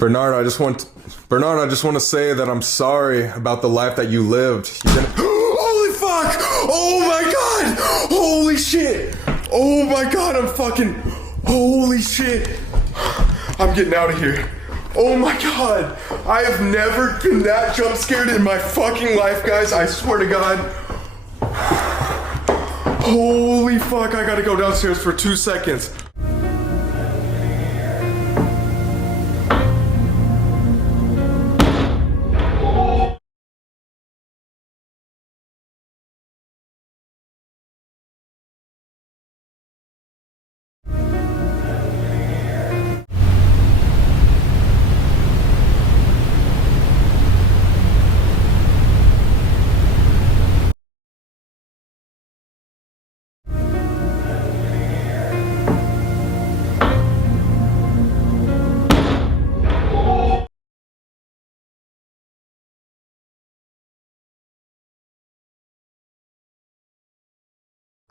Bernard, I just want to say that I'm sorry about the life that you lived. You didn't. Holy fuck! Oh my god! Holy shit! Oh my god! I'm fucking. Holy shit! I'm getting out of here. Oh my god! I have never been that jump scared in my fucking life, guys. I swear to God. Holy fuck! I gotta go downstairs for 2 seconds.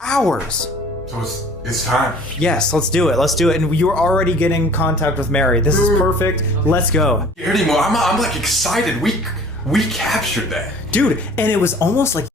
Hours. So it's time. Yes, let's do it. Let's do it. And you're already getting contact with Mary. This is perfect. Let's go. I'm like excited. We captured that. Dude, and it was almost like